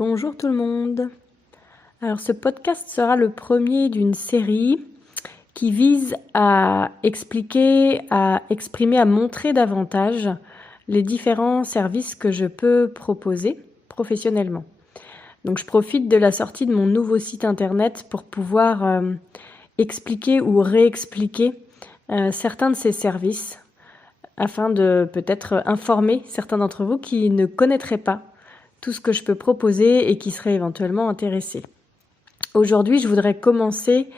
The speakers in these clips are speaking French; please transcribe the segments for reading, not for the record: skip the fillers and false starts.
Bonjour tout le monde. Alors ce podcast sera le premier d'une série qui vise à expliquer, à exprimer, à montrer davantage les différents services que je peux proposer professionnellement. Donc je profite de la sortie de mon nouveau site internet pour pouvoir expliquer ou réexpliquer certains de ces services afin de peut-être informer certains d'entre vous qui ne connaîtraient pas tout ce que je peux proposer et qui seraient éventuellement intéressés. Aujourd'hui, je voudrais commencer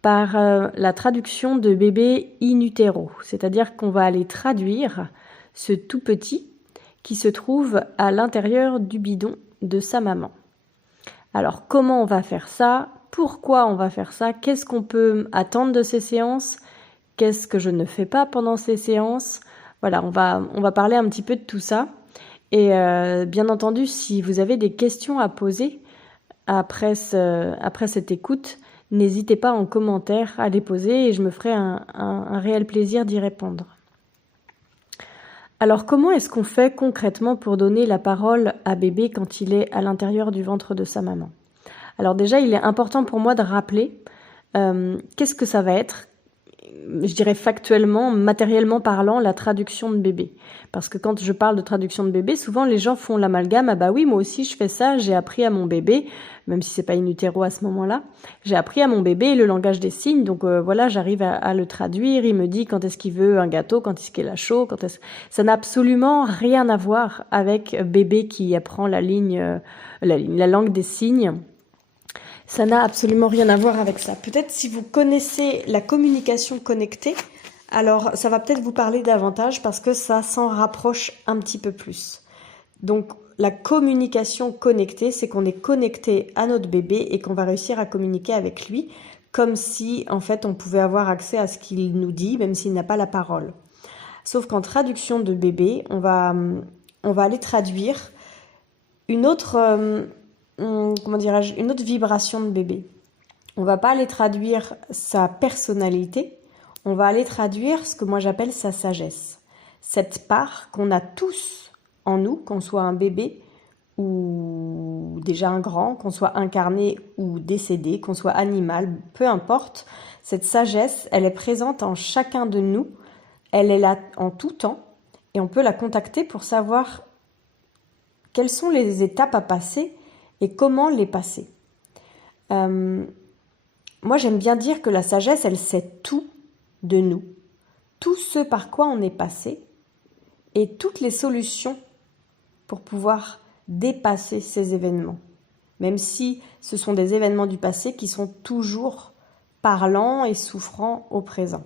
par la traduction de bébé in utero, c'est-à-dire qu'on va aller traduire ce tout petit qui se trouve à l'intérieur du bidon de sa maman. Alors, comment on va faire ça? Pourquoi on va faire ça? Qu'est-ce qu'on peut attendre de ces séances? Qu'est-ce que je ne fais pas pendant ces séances? Voilà, on va parler un petit peu de tout ça. Et bien entendu, si vous avez des questions à poser après cette écoute, n'hésitez pas en commentaire à les poser et je me ferai un réel plaisir d'y répondre. Alors, comment est-ce qu'on fait concrètement pour donner la parole à bébé quand il est à l'intérieur du ventre de sa maman? Alors déjà, il est important pour moi de rappeler qu'est-ce que ça va être, je dirais factuellement, matériellement parlant, la traduction de bébé. Parce que quand je parle de traduction de bébé, souvent les gens font l'amalgame, ah bah oui, moi aussi je fais ça, j'ai appris à mon bébé, même si c'est pas in utero à ce moment-là, j'ai appris à mon bébé le langage des signes, donc voilà, j'arrive à le traduire, il me dit quand est-ce qu'il veut un gâteau, quand est-ce qu'il a chaud, ça n'a absolument rien à voir avec bébé qui apprend la langue des signes. Ça n'a absolument rien à voir avec ça. Peut-être si vous connaissez la communication connectée, alors ça va peut-être vous parler davantage parce que ça s'en rapproche un petit peu plus. Donc la communication connectée, c'est qu'on est connecté à notre bébé et qu'on va réussir à communiquer avec lui comme si en fait on pouvait avoir accès à ce qu'il nous dit même s'il n'a pas la parole. Sauf qu'en traduction de bébé, on va aller traduire une autre une autre vibration de bébé. On va pas aller traduire sa personnalité, on va aller traduire ce que moi j'appelle sa sagesse. Cette part qu'on a tous en nous, qu'on soit un bébé ou déjà un grand, qu'on soit incarné ou décédé, qu'on soit animal, peu importe, cette sagesse, elle est présente en chacun de nous, elle est là en tout temps et on peut la contacter pour savoir quelles sont les étapes à passer et comment les passer. Moi, j'aime bien dire que la sagesse, elle sait tout de nous, tout ce par quoi on est passé et toutes les solutions pour pouvoir dépasser ces événements, même si ce sont des événements du passé qui sont toujours parlants et souffrants au présent.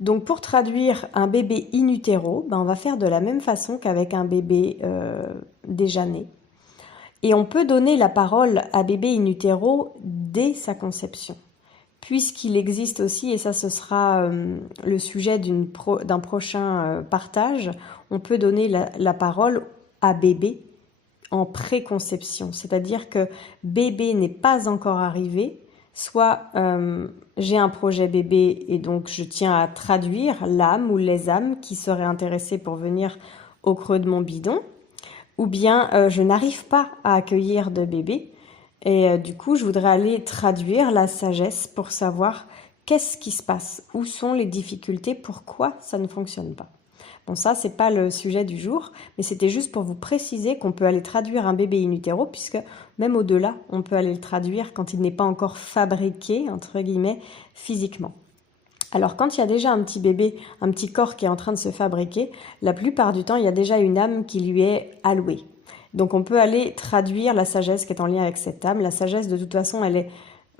Donc pour traduire un bébé in utero, on va faire de la même façon qu'avec un bébé déjà né. Et on peut donner la parole à bébé in utero dès sa conception, puisqu'il existe aussi, et ça ce sera le sujet d'un prochain partage, on peut donner la parole à bébé en préconception, c'est-à-dire que bébé n'est pas encore arrivé, soit j'ai un projet bébé et donc je tiens à traduire l'âme ou les âmes qui seraient intéressées pour venir au creux de mon bidon, ou bien je n'arrive pas à accueillir de bébé et du coup je voudrais aller traduire la sagesse pour savoir qu'est-ce qui se passe, où sont les difficultés, pourquoi ça ne fonctionne pas. Bon, ça c'est pas le sujet du jour, mais c'était juste pour vous préciser qu'on peut aller traduire un bébé in utero, puisque même au-delà, on peut aller le traduire quand il n'est pas encore fabriqué, entre guillemets, physiquement. Alors quand il y a déjà un petit bébé, un petit corps qui est en train de se fabriquer, la plupart du temps, il y a déjà une âme qui lui est allouée. Donc on peut aller traduire la sagesse qui est en lien avec cette âme. La sagesse, de toute façon, elle est,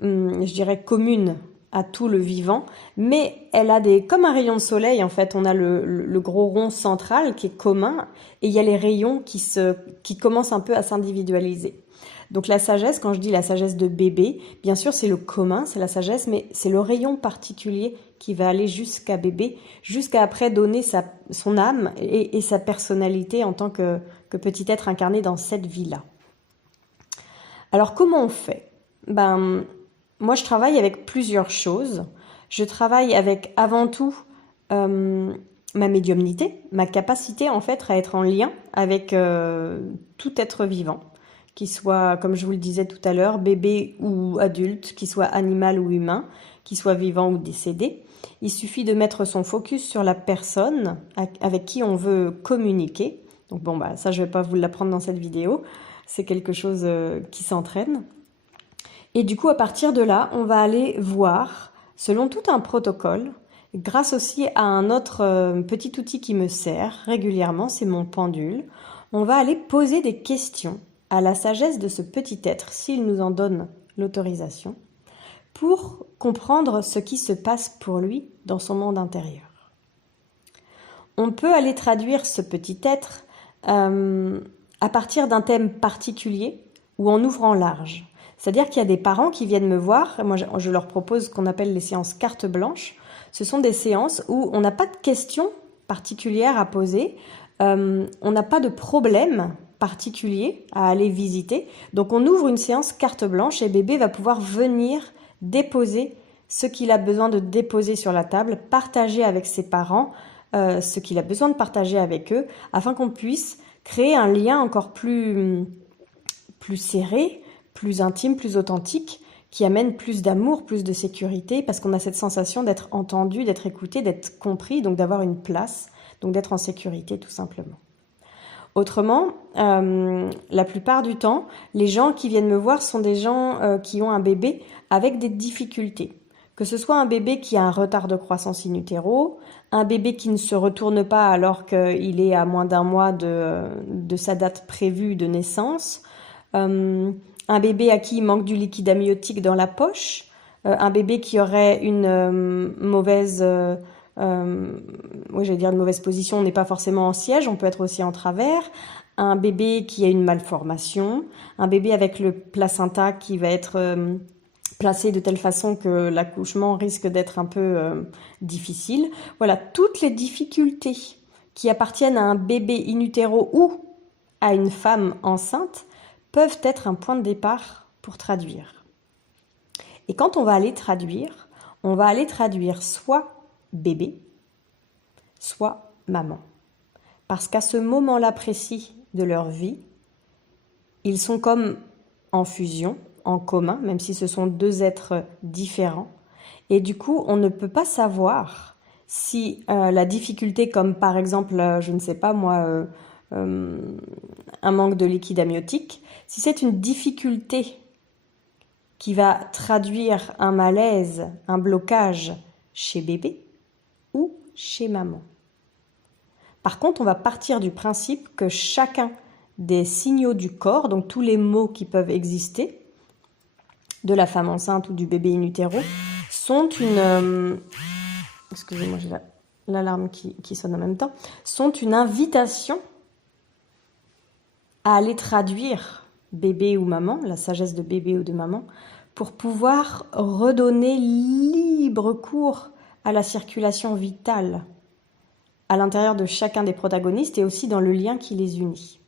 je dirais, commune à tout le vivant, mais elle a comme un rayon de soleil, en fait, on a le gros rond central qui est commun, et il y a les rayons qui commencent un peu à s'individualiser. Donc la sagesse, quand je dis la sagesse de bébé, bien sûr c'est le commun, c'est la sagesse, mais c'est le rayon particulier qui va aller jusqu'à bébé, jusqu'à après donner son âme et sa personnalité en tant que petit être incarné dans cette vie-là. Alors comment on fait? Moi je travaille avec plusieurs choses. Je travaille avec avant tout ma médiumnité, ma capacité en fait à être en lien avec tout être vivant. qu'il soit, comme je vous le disais tout à l'heure, bébé ou adulte, qu'il soit animal ou humain, qu'il soit vivant ou décédé. Il suffit de mettre son focus sur la personne avec qui on veut communiquer. Donc bon, bah ça, je vais pas vous l'apprendre dans cette vidéo. C'est quelque chose qui s'entraîne. Et du coup, à partir de là, on va aller voir, selon tout un protocole, grâce aussi à un autre petit outil qui me sert régulièrement, c'est mon pendule. On va aller poser des questions à la sagesse de ce petit être, s'il nous en donne l'autorisation, pour comprendre ce qui se passe pour lui dans son monde intérieur. On peut aller traduire ce petit être à partir d'un thème particulier ou en ouvrant large. C'est-à-dire qu'il y a des parents qui viennent me voir, moi je leur propose ce qu'on appelle les séances carte blanche. Ce sont des séances où on n'a pas de questions particulières à poser, on n'a pas de problème particulier à aller visiter. Donc on ouvre une séance carte blanche et bébé va pouvoir venir déposer ce qu'il a besoin de déposer sur la table, partager avec ses parents ce qu'il a besoin de partager avec eux, afin qu'on puisse créer un lien encore plus serré, plus intime, plus authentique, qui amène plus d'amour, plus de sécurité, parce qu'on a cette sensation d'être entendu, d'être écouté, d'être compris, donc d'avoir une place, donc d'être en sécurité tout simplement. Autrement, la plupart du temps, les gens qui viennent me voir sont des gens qui ont un bébé avec des difficultés. Que ce soit un bébé qui a un retard de croissance in utero, un bébé qui ne se retourne pas alors qu'il est à moins d'un mois de sa date prévue de naissance, un bébé à qui il manque du liquide amniotique dans la poche, un bébé qui aurait une mauvaise, j'allais dire une mauvaise position, on n'est pas forcément en siège, on peut être aussi en travers, un bébé qui a une malformation, un bébé avec le placenta qui va être placé de telle façon que l'accouchement risque d'être un peu difficile. Voilà, toutes les difficultés qui appartiennent à un bébé in utero ou à une femme enceinte peuvent être un point de départ pour traduire. Et quand on va aller traduire soit bébé, soit maman. Parce qu'à ce moment-là précis de leur vie, ils sont comme en fusion, en commun, même si ce sont deux êtres différents. Et du coup, on ne peut pas savoir si la difficulté, comme par exemple, je ne sais pas moi, un manque de liquide amniotique, si c'est une difficulté qui va traduire un malaise, un blocage chez bébé ou chez maman. Par contre, on va partir du principe que chacun des signaux du corps, donc tous les maux qui peuvent exister, de la femme enceinte ou du bébé in utero, sont une... excusez-moi, j'ai l'alarme qui sonne en même temps, sont une invitation à aller traduire bébé ou maman, la sagesse de bébé ou de maman, pour pouvoir redonner libre cours à la circulation vitale à l'intérieur de chacun des protagonistes et aussi dans le lien qui les unit.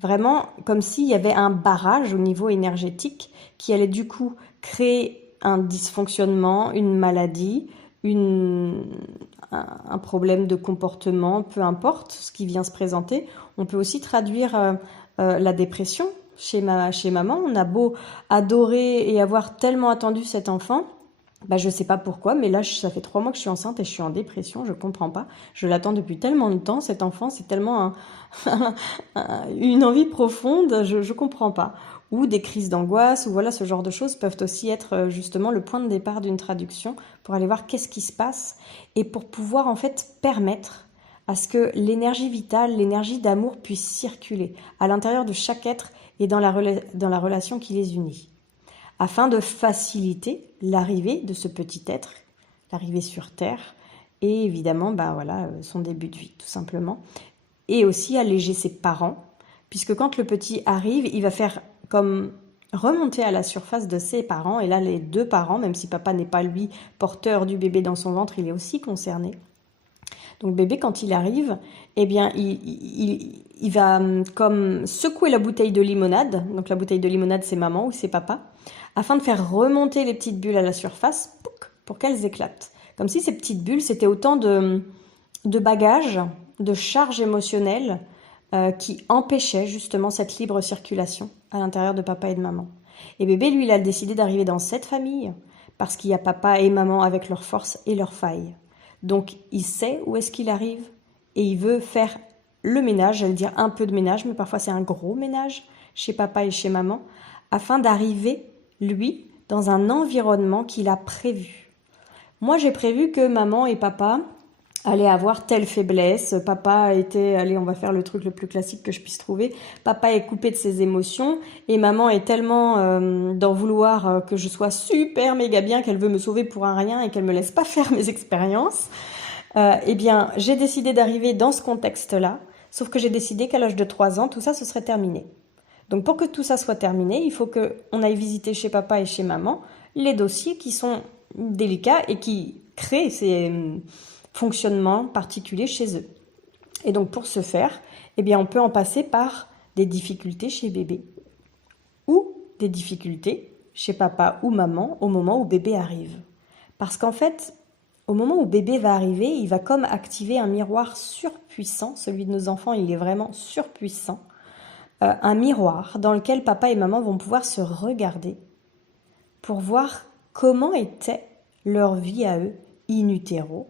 Vraiment comme s'il y avait un barrage au niveau énergétique qui allait du coup créer un dysfonctionnement, une maladie, un problème de comportement, peu importe ce qui vient se présenter. On peut aussi traduire la dépression chez maman. On a beau adorer et avoir tellement attendu cet enfant, je sais pas pourquoi, mais là ça fait 3 mois que je suis enceinte et je suis en dépression, je comprends pas. Je l'attends depuis tellement de temps, cet enfant, c'est tellement une envie profonde, je comprends pas. Ou des crises d'angoisse, ou voilà, ce genre de choses peuvent aussi être justement le point de départ d'une traduction pour aller voir qu'est-ce qui se passe et pour pouvoir en fait permettre à ce que l'énergie vitale, l'énergie d'amour puisse circuler à l'intérieur de chaque être et dans la relation qui les unit, afin de faciliter l'arrivée de ce petit être, l'arrivée sur Terre, et évidemment, son début de vie, tout simplement. Et aussi alléger ses parents, puisque quand le petit arrive, il va faire comme remonter à la surface de ses parents, et là, les 2 parents, même si papa n'est pas, lui, porteur du bébé dans son ventre, il est aussi concerné. Donc bébé, quand il arrive, eh bien, il va comme secouer la bouteille de limonade. Donc la bouteille de limonade, c'est maman ou c'est papa, afin de faire remonter les petites bulles à la surface pour qu'elles éclatent. Comme si ces petites bulles, c'était autant de bagages, de charges émotionnelles qui empêchait justement cette libre circulation à l'intérieur de papa et de maman. Et bébé, lui, il a décidé d'arriver dans cette famille parce qu'il y a papa et maman avec leurs forces et leurs failles. Donc, il sait où est-ce qu'il arrive et il veut faire le ménage, j'allais dire un peu de ménage, mais parfois c'est un gros ménage chez papa et chez maman, afin d'arriver, lui, dans un environnement qu'il a prévu. Moi, j'ai prévu que maman et papa allaient avoir telle faiblesse. Papa était, allez, on va faire le truc le plus classique que je puisse trouver. Papa est coupé de ses émotions et maman est tellement d'en vouloir que je sois super méga bien qu'elle veut me sauver pour un rien et qu'elle me laisse pas faire mes expériences. Eh bien, j'ai décidé d'arriver dans ce contexte-là, sauf que j'ai décidé qu'à l'âge de 3 ans, tout ça, ce serait terminé. Donc pour que tout ça soit terminé, il faut qu'on aille visiter chez papa et chez maman les dossiers qui sont délicats et qui créent ces fonctionnements particuliers chez eux. Et donc pour ce faire, eh bien on peut en passer par des difficultés chez bébé ou des difficultés chez papa ou maman au moment où bébé arrive. Parce qu'en fait, au moment où bébé va arriver, il va comme activer un miroir surpuissant. Celui de nos enfants, il est vraiment surpuissant. Un miroir dans lequel papa et maman vont pouvoir se regarder pour voir comment était leur vie à eux in utero,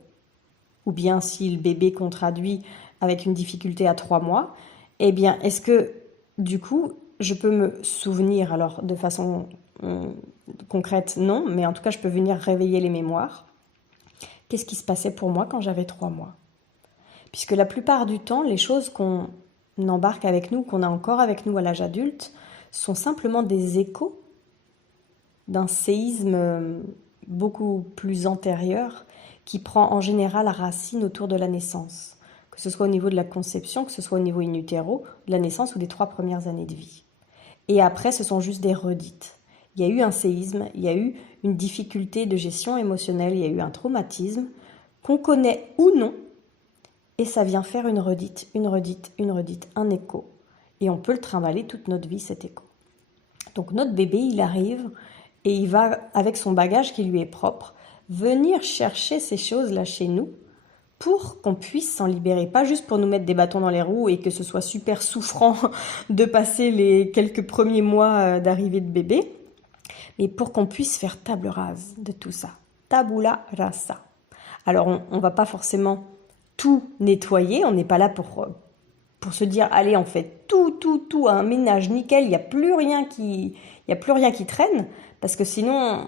ou bien si le bébé qu'on traduit avec une difficulté à 3 mois, eh bien, est-ce que, du coup, je peux me souvenir, alors de façon concrète, non, mais en tout cas, je peux venir réveiller les mémoires. Qu'est-ce qui se passait pour moi quand j'avais 3 mois? Puisque la plupart du temps, les choses qu'on embarque avec nous, qu'on a encore avec nous à l'âge adulte, sont simplement des échos d'un séisme beaucoup plus antérieur qui prend en général racine autour de la naissance, que ce soit au niveau de la conception, que ce soit au niveau in utero, de la naissance ou des 3 premières années de vie. Et après, ce sont juste des redites. Il y a eu un séisme, il y a eu une difficulté de gestion émotionnelle, il y a eu un traumatisme, qu'on connaît ou non, et ça vient faire une redite, un écho. Et on peut le trimballer toute notre vie, cet écho. Donc notre bébé, il arrive et il va, avec son bagage qui lui est propre, venir chercher ces choses-là chez nous pour qu'on puisse s'en libérer. Pas juste pour nous mettre des bâtons dans les roues et que ce soit super souffrant de passer les quelques premiers mois d'arrivée de bébé, mais pour qu'on puisse faire table rase de tout ça. Tabula rasa. Alors on va pas forcément tout nettoyer, on n'est pas là pour se dire allez on fait tout un ménage nickel, il n'y a plus rien qui traîne, parce que sinon,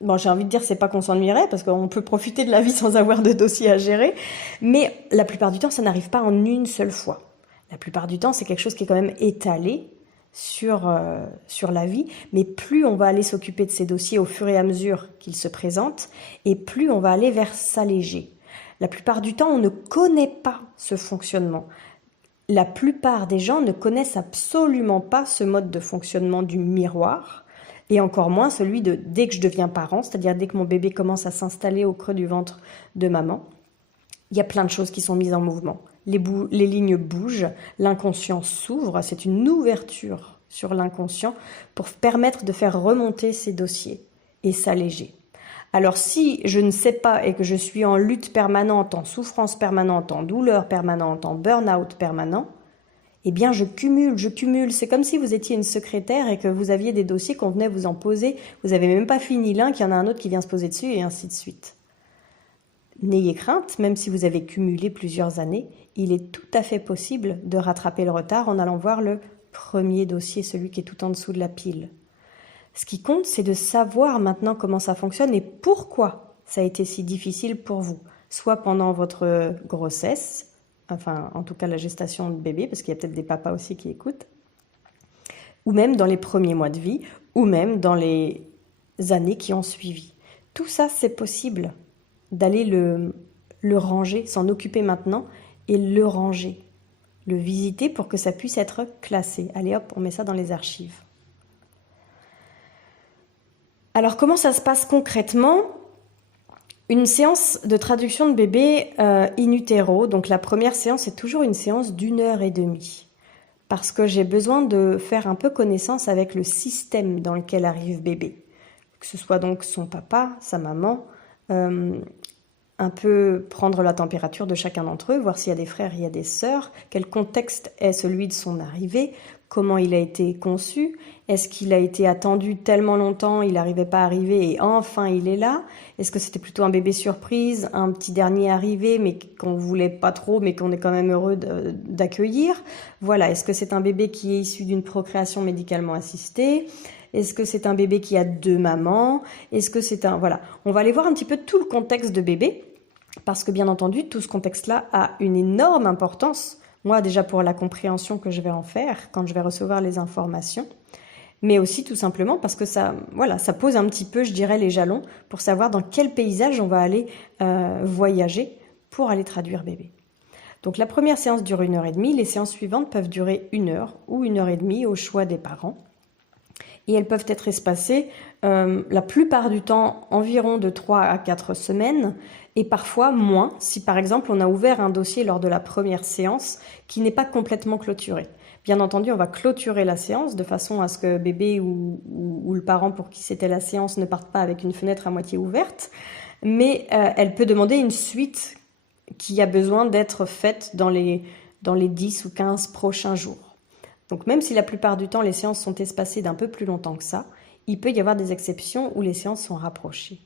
bon j'ai envie de dire c'est pas qu'on s'ennuierait parce qu'on peut profiter de la vie sans avoir de dossier à gérer, mais la plupart du temps ça n'arrive pas en une seule fois. La plupart du temps c'est quelque chose qui est quand même étalé sur la vie, mais plus on va aller s'occuper de ces dossiers au fur et à mesure qu'ils se présentent, et plus on va aller vers s'alléger. La plupart du temps, on ne connaît pas ce fonctionnement. La plupart des gens ne connaissent absolument pas ce mode de fonctionnement du miroir, et encore moins celui de dès que je deviens parent, c'est-à-dire dès que mon bébé commence à s'installer au creux du ventre de maman. Il y a plein de choses qui sont mises en mouvement. Les lignes bougent, l'inconscient s'ouvre, c'est une ouverture sur l'inconscient pour permettre de faire remonter ces dossiers et s'alléger. Alors si je ne sais pas et que je suis en lutte permanente, en souffrance permanente, en douleur permanente, en burn-out permanent, eh bien je cumule. C'est comme si vous étiez une secrétaire et que vous aviez des dossiers qu'on venait vous en poser. Vous n'avez même pas fini l'un, qu'il y en a un autre qui vient se poser dessus et ainsi de suite. N'ayez crainte, même si vous avez cumulé plusieurs années, il est tout à fait possible de rattraper le retard en allant voir le premier dossier, celui qui est tout en dessous de la pile. Ce qui compte, c'est de savoir maintenant comment ça fonctionne et pourquoi ça a été si difficile pour vous, soit pendant votre grossesse, enfin en tout cas la gestation de bébé, parce qu'il y a peut-être des papas aussi qui écoutent, ou même dans les premiers mois de vie, ou même dans les années qui ont suivi. Tout ça, c'est possible d'aller le ranger, s'en occuper maintenant et le ranger, le visiter pour que ça puisse être classé. Allez hop, on met ça dans les archives. Alors comment ça se passe concrètement? Une séance de traduction de bébé in utero, donc la première séance est toujours une séance d'1h30, parce que j'ai besoin de faire un peu connaissance avec le système dans lequel arrive bébé, que ce soit donc son papa, sa maman, un peu prendre la température de chacun d'entre eux, voir s'il y a des frères, il y a des sœurs, quel contexte est celui de son arrivée, comment il a été conçu, est-ce qu'il a été attendu tellement longtemps, il n'arrivait pas à arriver et enfin il est là, est-ce que c'était plutôt un bébé surprise, un petit dernier arrivé mais qu'on voulait pas trop mais qu'on est quand même heureux d'accueillir, voilà, est-ce que c'est un bébé qui est issu d'une procréation médicalement assistée, est-ce que c'est un bébé qui a 2 mamans, est-ce que c'est un... Voilà, on va aller voir un petit peu tout le contexte de bébé, parce que bien entendu, tout ce contexte-là a une énorme importance, moi déjà pour la compréhension que je vais en faire quand je vais recevoir les informations, mais aussi tout simplement parce que ça, voilà, ça pose un petit peu, je dirais, les jalons pour savoir dans quel paysage on va aller voyager pour aller traduire bébé. Donc la première séance dure 1h30, les séances suivantes peuvent durer 1 heure ou 1h30 au choix des parents. Et elles peuvent être espacées la plupart du temps environ de 3 à 4 semaines et parfois moins si par exemple on a ouvert un dossier lors de la première séance qui n'est pas complètement clôturé. Bien entendu, on va clôturer la séance de façon à ce que bébé ou le parent pour qui c'était la séance ne parte pas avec une fenêtre à moitié ouverte, mais elle peut demander une suite qui a besoin d'être faite dans les 10 ou 15 prochains jours. Donc même si la plupart du temps les séances sont espacées d'un peu plus longtemps que ça, il peut y avoir des exceptions où les séances sont rapprochées.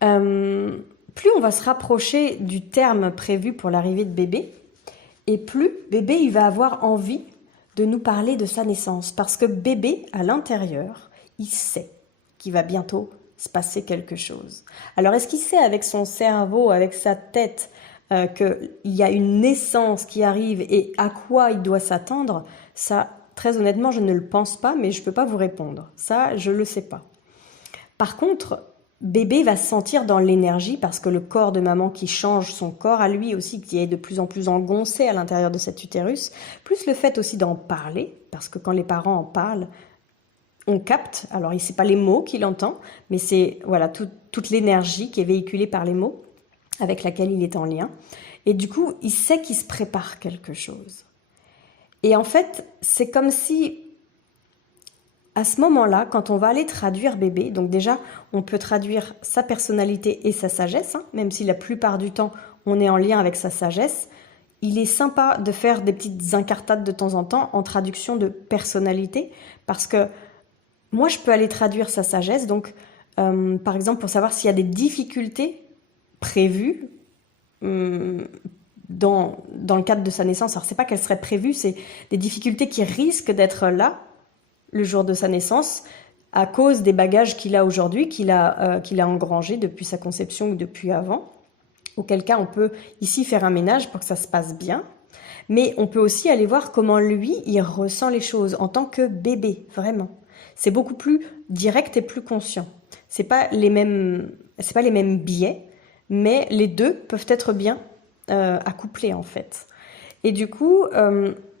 Plus on va se rapprocher du terme prévu pour l'arrivée de bébé, et plus bébé il va avoir envie de nous parler de sa naissance. Parce que bébé, à l'intérieur, il sait qu'il va bientôt se passer quelque chose. Alors est-ce qu'il sait avec son cerveau, avec sa tête, qu'il y a une naissance qui arrive et à quoi il doit s'attendre? Ça, très honnêtement, je ne le pense pas, mais je ne peux pas vous répondre. Ça, je ne le sais pas. Par contre, bébé va se sentir dans l'énergie parce que le corps de maman qui change, son corps à lui aussi, qui est de plus en plus engoncé à l'intérieur de cet utérus, plus le fait aussi d'en parler, parce que quand les parents en parlent, on capte, alors ce n'est pas les mots qu'il entend, mais c'est voilà, toute l'énergie qui est véhiculée par les mots, avec laquelle il est en lien. Et du coup, il sait qu'il se prépare quelque chose. Et en fait, c'est comme si, à ce moment-là, quand on va aller traduire bébé, donc déjà, on peut traduire sa personnalité et sa sagesse, hein, même si la plupart du temps, on est en lien avec sa sagesse, il est sympa de faire des petites incartades de temps en temps en traduction de personnalité, parce que moi, je peux aller traduire sa sagesse, donc, par exemple, pour savoir s'il y a des difficultés prévues dans le cadre de sa naissance. Alors, c'est pas qu'elles seraient prévues, c'est des difficultés qui risquent d'être là le jour de sa naissance à cause des bagages qu'il a aujourd'hui, qu'il a engrangés depuis sa conception ou depuis avant. Auquel cas, on peut ici faire un ménage pour que ça se passe bien. Mais on peut aussi aller voir comment lui, il ressent les choses en tant que bébé, vraiment. C'est beaucoup plus direct et plus conscient. C'est pas les mêmes biais, mais les deux peuvent être bien accouplés en fait. Et du coup,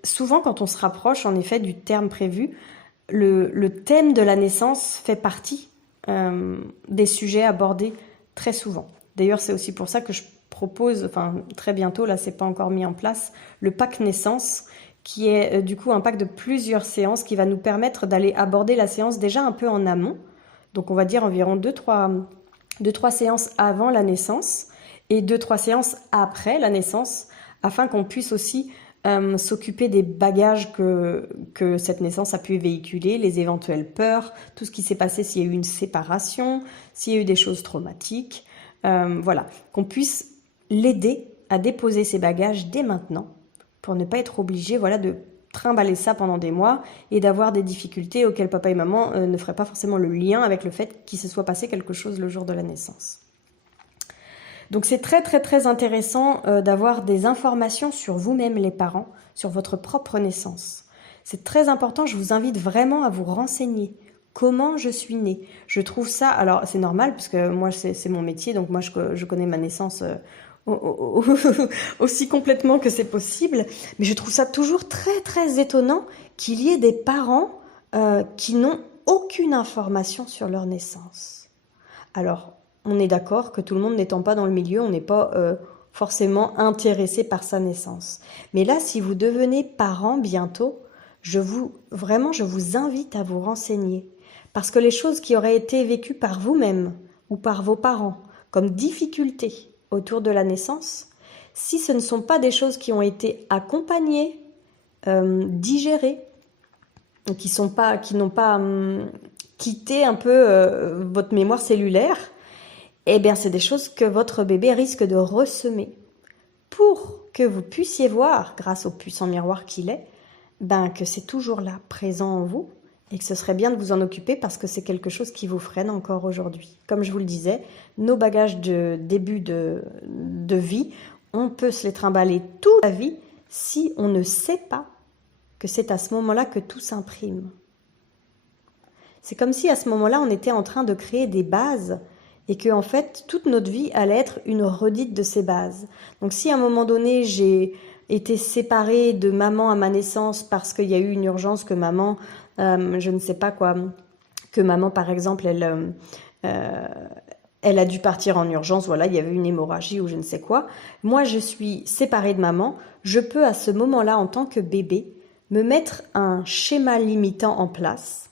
souvent quand on se rapproche en effet du terme prévu, le thème de la naissance fait partie des sujets abordés très souvent. D'ailleurs, c'est aussi pour ça que je propose, enfin très bientôt, là c'est pas encore mis en place, le pack naissance, qui est du coup un pack de plusieurs séances qui va nous permettre d'aller aborder la séance déjà un peu en amont. Donc on va dire environ 2-3 séances avant la naissance et 2-3 séances après la naissance, afin qu'on puisse aussi s'occuper des bagages que cette naissance a pu véhiculer, les éventuelles peurs, tout ce qui s'est passé s'il y a eu une séparation, s'il y a eu des choses traumatiques, voilà, qu'on puisse l'aider à déposer ses bagages dès maintenant pour ne pas être obligé, voilà, de trimballer ça pendant des mois et d'avoir des difficultés auxquelles papa et maman ne feraient pas forcément le lien avec le fait qu'il se soit passé quelque chose le jour de la naissance. Donc c'est très très très intéressant d'avoir des informations sur vous-même les parents, sur votre propre naissance. C'est très important, je vous invite vraiment à vous renseigner. Comment je suis née? Je trouve ça, alors c'est normal parce que moi c'est mon métier, donc moi je connais ma naissance aussi complètement que c'est possible, mais je trouve ça toujours très très étonnant qu'il y ait des parents qui n'ont aucune information sur leur naissance. Alors, on est d'accord que tout le monde n'étant pas dans le milieu, on n'est pas forcément intéressé par sa naissance. Mais là, si vous devenez parent bientôt, je vous invite à vous renseigner. Parce que les choses qui auraient été vécues par vous-même ou par vos parents, comme difficultés autour de la naissance, si ce ne sont pas des choses qui ont été accompagnées, digérées, qui n'ont pas quitté un peu votre mémoire cellulaire, eh bien c'est des choses que votre bébé risque de ressemer pour que vous puissiez voir, grâce au puissant miroir qu'il est, que c'est toujours là, présent en vous, et que ce serait bien de vous en occuper parce que c'est quelque chose qui vous freine encore aujourd'hui. Comme je vous le disais, nos bagages de début de vie, on peut se les trimballer toute la vie si on ne sait pas que c'est à ce moment-là que tout s'imprime. C'est comme si à ce moment-là, on était en train de créer des bases et que en fait, toute notre vie allait être une redite de ces bases. Donc si à un moment donné, j'ai été séparée de maman à ma naissance parce qu'il y a eu une urgence que maman, je ne sais pas quoi, que maman par exemple, elle a dû partir en urgence, voilà, il y avait une hémorragie ou je ne sais quoi. Moi, je suis séparée de maman, je peux à ce moment-là, en tant que bébé, me mettre un schéma limitant en place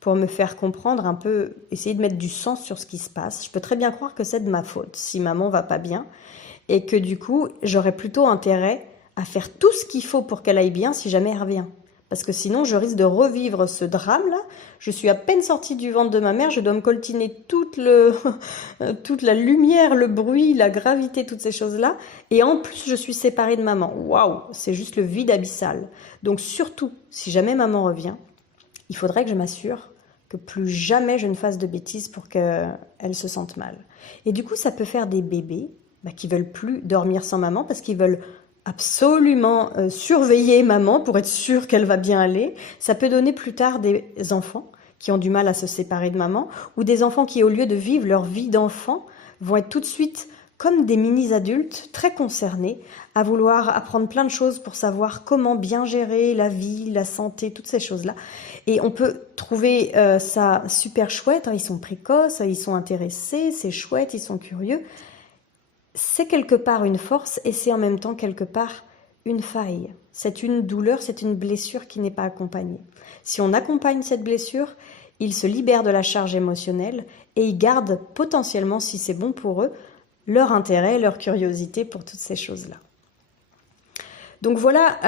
pour me faire comprendre un peu, essayer de mettre du sens sur ce qui se passe. Je peux très bien croire que c'est de ma faute si maman va pas bien et que du coup, j'aurais plutôt intérêt à faire tout ce qu'il faut pour qu'elle aille bien si jamais elle revient. Parce que sinon, je risque de revivre ce drame-là. Je suis à peine sortie du ventre de ma mère, je dois me coltiner toute la lumière, le bruit, la gravité, toutes ces choses-là. Et en plus, je suis séparée de maman. Waouh, c'est juste le vide abyssal. Donc surtout, si jamais maman revient, il faudrait que je m'assure que plus jamais je ne fasse de bêtises pour qu'elle se sente mal. Et du coup, ça peut faire des bébés qui veulent plus dormir sans maman parce qu'ils veulent absolument surveiller maman pour être sûr qu'elle va bien aller. Ça peut donner plus tard des enfants qui ont du mal à se séparer de maman ou des enfants qui, au lieu de vivre leur vie d'enfant, vont être tout de suite comme des mini-adultes très concernés à vouloir apprendre plein de choses pour savoir comment bien gérer la vie, la santé, toutes ces choses-là. Et on peut trouver ça super chouette, hein, ils sont précoces, ils sont intéressés, c'est chouette, ils sont curieux. C'est quelque part une force et c'est en même temps quelque part une faille. C'est une douleur, c'est une blessure qui n'est pas accompagnée. Si on accompagne cette blessure, ils se libèrent de la charge émotionnelle et ils gardent potentiellement, si c'est bon pour eux, leur intérêt, leur curiosité pour toutes ces choses-là. Donc voilà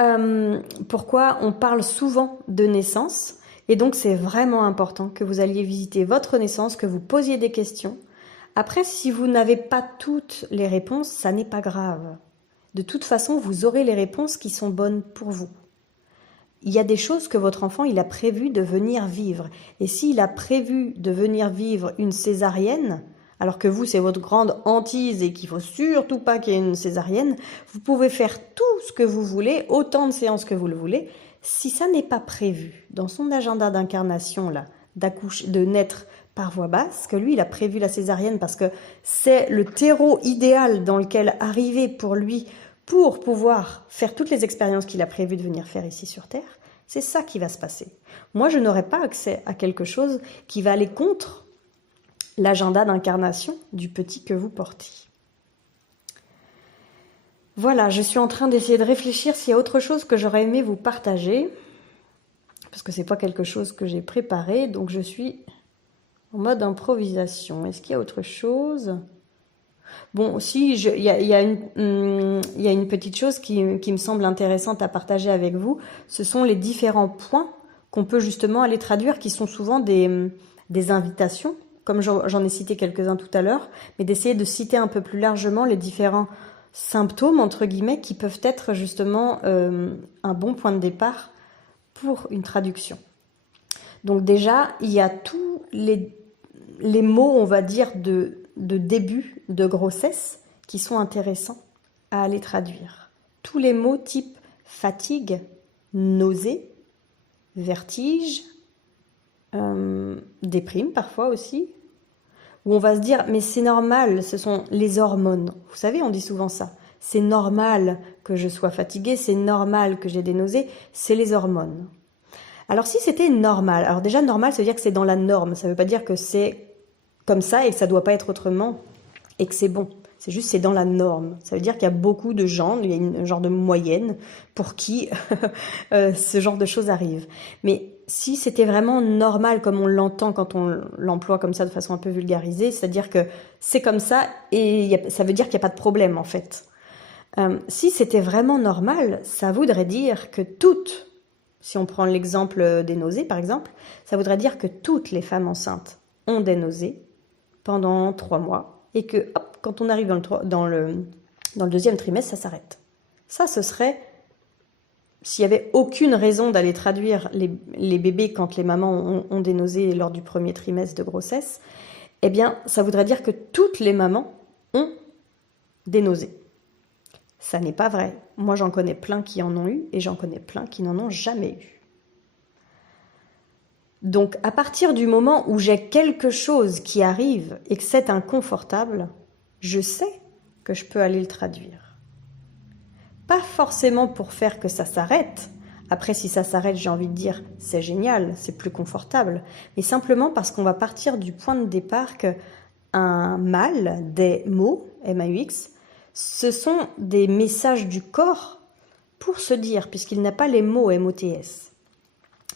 pourquoi on parle souvent de naissance. Et donc c'est vraiment important que vous alliez visiter votre naissance, que vous posiez des questions. Après, si vous n'avez pas toutes les réponses, ça n'est pas grave. De toute façon, vous aurez les réponses qui sont bonnes pour vous. Il y a des choses que votre enfant il a prévu de venir vivre. Et s'il a prévu de venir vivre une césarienne, alors que vous, c'est votre grande hantise et qu'il ne faut surtout pas qu'il y ait une césarienne, vous pouvez faire tout ce que vous voulez, autant de séances que vous le voulez. Si ça n'est pas prévu dans son agenda d'incarnation, là, de naître par voie basse, que lui, il a prévu la césarienne parce que c'est le terreau idéal dans lequel arriver pour lui, pour pouvoir faire toutes les expériences qu'il a prévu de venir faire ici sur Terre, c'est ça qui va se passer. Moi, je n'aurai pas accès à quelque chose qui va aller contre l'agenda d'incarnation du petit que vous portez. Voilà, je suis en train d'essayer de réfléchir s'il y a autre chose que j'aurais aimé vous partager, parce que c'est pas quelque chose que j'ai préparé, donc je suis en mode improvisation. Est-ce qu'il y a autre chose ? Bon, si, il y a une petite chose qui me semble intéressante à partager avec vous, ce sont les différents points qu'on peut justement aller traduire, qui sont souvent des invitations, comme j'en ai cité quelques-uns tout à l'heure, mais d'essayer de citer un peu plus largement les différents symptômes, entre guillemets, qui peuvent être justement un bon point de départ pour une traduction. Donc déjà, il y a tous les mots, on va dire, de début de grossesse qui sont intéressants à aller traduire. Tous les mots type fatigue, nausée, vertige, déprime parfois aussi, où on va se dire mais c'est normal, ce sont les hormones. Vous savez, on dit souvent ça. C'est normal que je sois fatiguée, c'est normal que j'ai des nausées, c'est les hormones. Alors si c'était normal, alors déjà normal, ça veut dire que c'est dans la norme, ça ne veut pas dire que c'est comme ça et que ça ne doit pas être autrement et que c'est bon. C'est juste, c'est dans la norme. Ça veut dire qu'il y a beaucoup de gens, il y a un genre de moyenne pour qui ce genre de choses arrive. Mais si c'était vraiment normal comme on l'entend quand on l'emploie comme ça de façon un peu vulgarisée, c'est-à-dire que c'est comme ça et ça veut dire qu'il n'y a pas de problème en fait. Si c'était vraiment normal, ça voudrait dire que si on prend l'exemple des nausées par exemple, ça voudrait dire que toutes les femmes enceintes ont des nausées pendant 3 mois et que hop, quand on arrive dans le deuxième trimestre, ça s'arrête. Ça, ce serait, s'il n'y avait aucune raison d'aller traduire les bébés quand les mamans ont des nausées lors du premier trimestre de grossesse, eh bien, ça voudrait dire que toutes les mamans ont des nausées. Ça n'est pas vrai. Moi, j'en connais plein qui en ont eu et j'en connais plein qui n'en ont jamais eu. Donc, à partir du moment où j'ai quelque chose qui arrive et que c'est inconfortable, je sais que je peux aller le traduire. Pas forcément pour faire que ça s'arrête. Après, si ça s'arrête, j'ai envie de dire, c'est génial, c'est plus confortable. Mais simplement parce qu'on va partir du point de départ que un mal, des mots, M-A-U-X, ce sont des messages du corps pour se dire, puisqu'il n'a pas les mots M-O-T-S.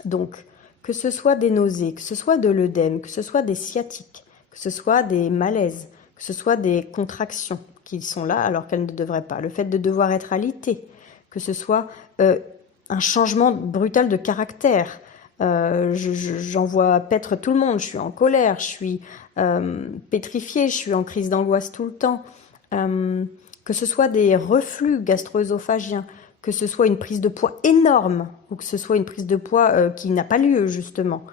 Donc, que ce soit des nausées, que ce soit de l'œdème, que ce soit des sciatiques, que ce soit des malaises, que ce soit des contractions qui sont là alors qu'elles ne devraient pas, le fait de devoir être alité, que ce soit un changement brutal de caractère, j'en vois paître tout le monde, je suis en colère, je suis pétrifiée, je suis en crise d'angoisse tout le temps, que ce soit des reflux gastro-œsophagiens, que ce soit une prise de poids énorme ou que ce soit une prise de poids qui n'a pas lieu justement.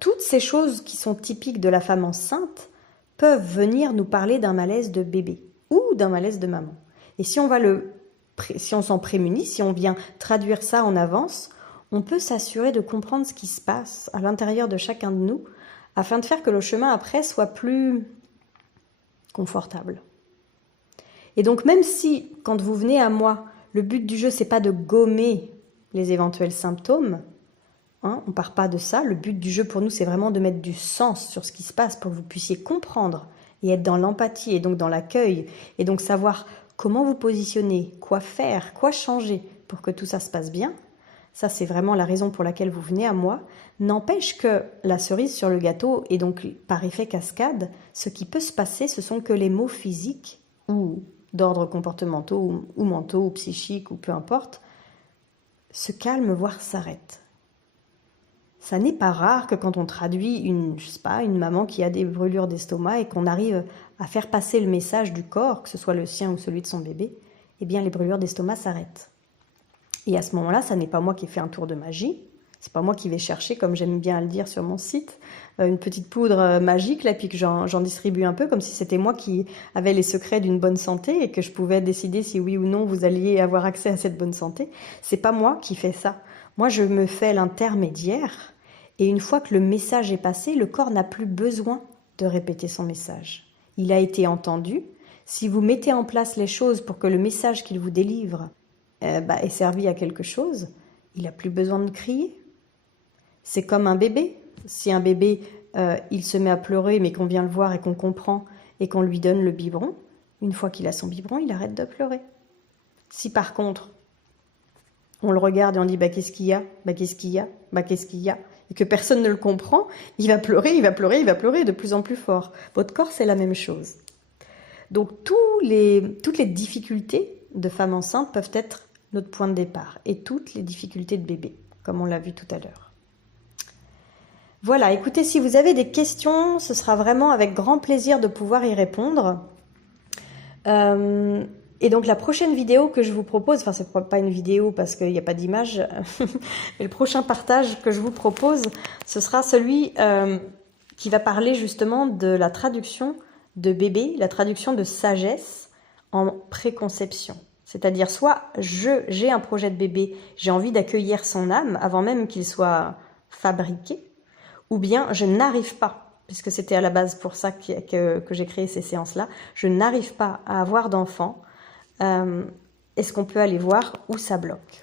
Toutes ces choses qui sont typiques de la femme enceinte peuvent venir nous parler d'un malaise de bébé ou d'un malaise de maman. Et si on s'en prémunit, si on vient traduire ça en avance, on peut s'assurer de comprendre ce qui se passe à l'intérieur de chacun de nous afin de faire que le chemin après soit plus confortable. Et donc même si, quand vous venez à moi, le but du jeu, c'est pas de gommer les éventuels symptômes, hein, on part pas de ça. Le but du jeu pour nous, c'est vraiment de mettre du sens sur ce qui se passe pour que vous puissiez comprendre et être dans l'empathie et donc dans l'accueil et donc savoir comment vous positionner, quoi faire, quoi changer pour que tout ça se passe bien. Ça, c'est vraiment la raison pour laquelle vous venez à moi. N'empêche que la cerise sur le gâteau et donc par effet cascade, ce qui peut se passer, ce sont que les maux physiques ou d'ordre comportementaux ou mentaux ou psychiques ou peu importe, se calment, voire s'arrêtent. Ça n'est pas rare que quand on traduit une maman qui a des brûlures d'estomac et qu'on arrive à faire passer le message du corps, que ce soit le sien ou celui de son bébé, eh bien les brûlures d'estomac s'arrêtent. Et à ce moment-là, ça n'est pas moi qui ai fait un tour de magie, c'est pas moi qui vais chercher, comme j'aime bien le dire sur mon site, une petite poudre magique, là, puis que j'en distribue un peu, comme si c'était moi qui avais les secrets d'une bonne santé et que je pouvais décider si oui ou non vous alliez avoir accès à cette bonne santé. C'est pas moi qui fais ça. Moi, je me fais l'intermédiaire et une fois que le message est passé, le corps n'a plus besoin de répéter son message. Il a été entendu. Si vous mettez en place les choses pour que le message qu'il vous délivre ait servi à quelque chose, il n'a plus besoin de crier. C'est comme un bébé. Si un bébé, il se met à pleurer, mais qu'on vient le voir et qu'on comprend et qu'on lui donne le biberon, une fois qu'il a son biberon, il arrête de pleurer. Si par contre, on le regarde et on dit « qu'est-ce qu'il y a ? Qu'est-ce qu'il y a ? Qu'est-ce qu'il y a ?» et que personne ne le comprend, il va pleurer, il va pleurer, il va pleurer de plus en plus fort. Votre corps, c'est la même chose. Donc, toutes les difficultés de femme enceinte peuvent être notre point de départ et toutes les difficultés de bébé, comme on l'a vu tout à l'heure. Voilà, écoutez, si vous avez des questions, ce sera vraiment avec grand plaisir de pouvoir y répondre. Et donc la prochaine vidéo que je vous propose, enfin c'est pas une vidéo parce qu'il n'y a pas d'image, mais le prochain partage que je vous propose, ce sera celui qui va parler justement de la traduction de bébé, la traduction de sagesse en préconception. C'est-à-dire soit j'ai un projet de bébé, j'ai envie d'accueillir son âme avant même qu'il soit fabriqué, ou bien je n'arrive pas, puisque c'était à la base pour ça que j'ai créé ces séances-là, je n'arrive pas à avoir d'enfant. Est-ce qu'on peut aller voir où ça bloque?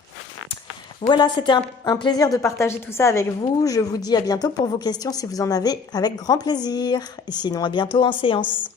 Voilà, c'était un plaisir de partager tout ça avec vous. Je vous dis à bientôt pour vos questions si vous en avez, avec grand plaisir. Et sinon, à bientôt en séance.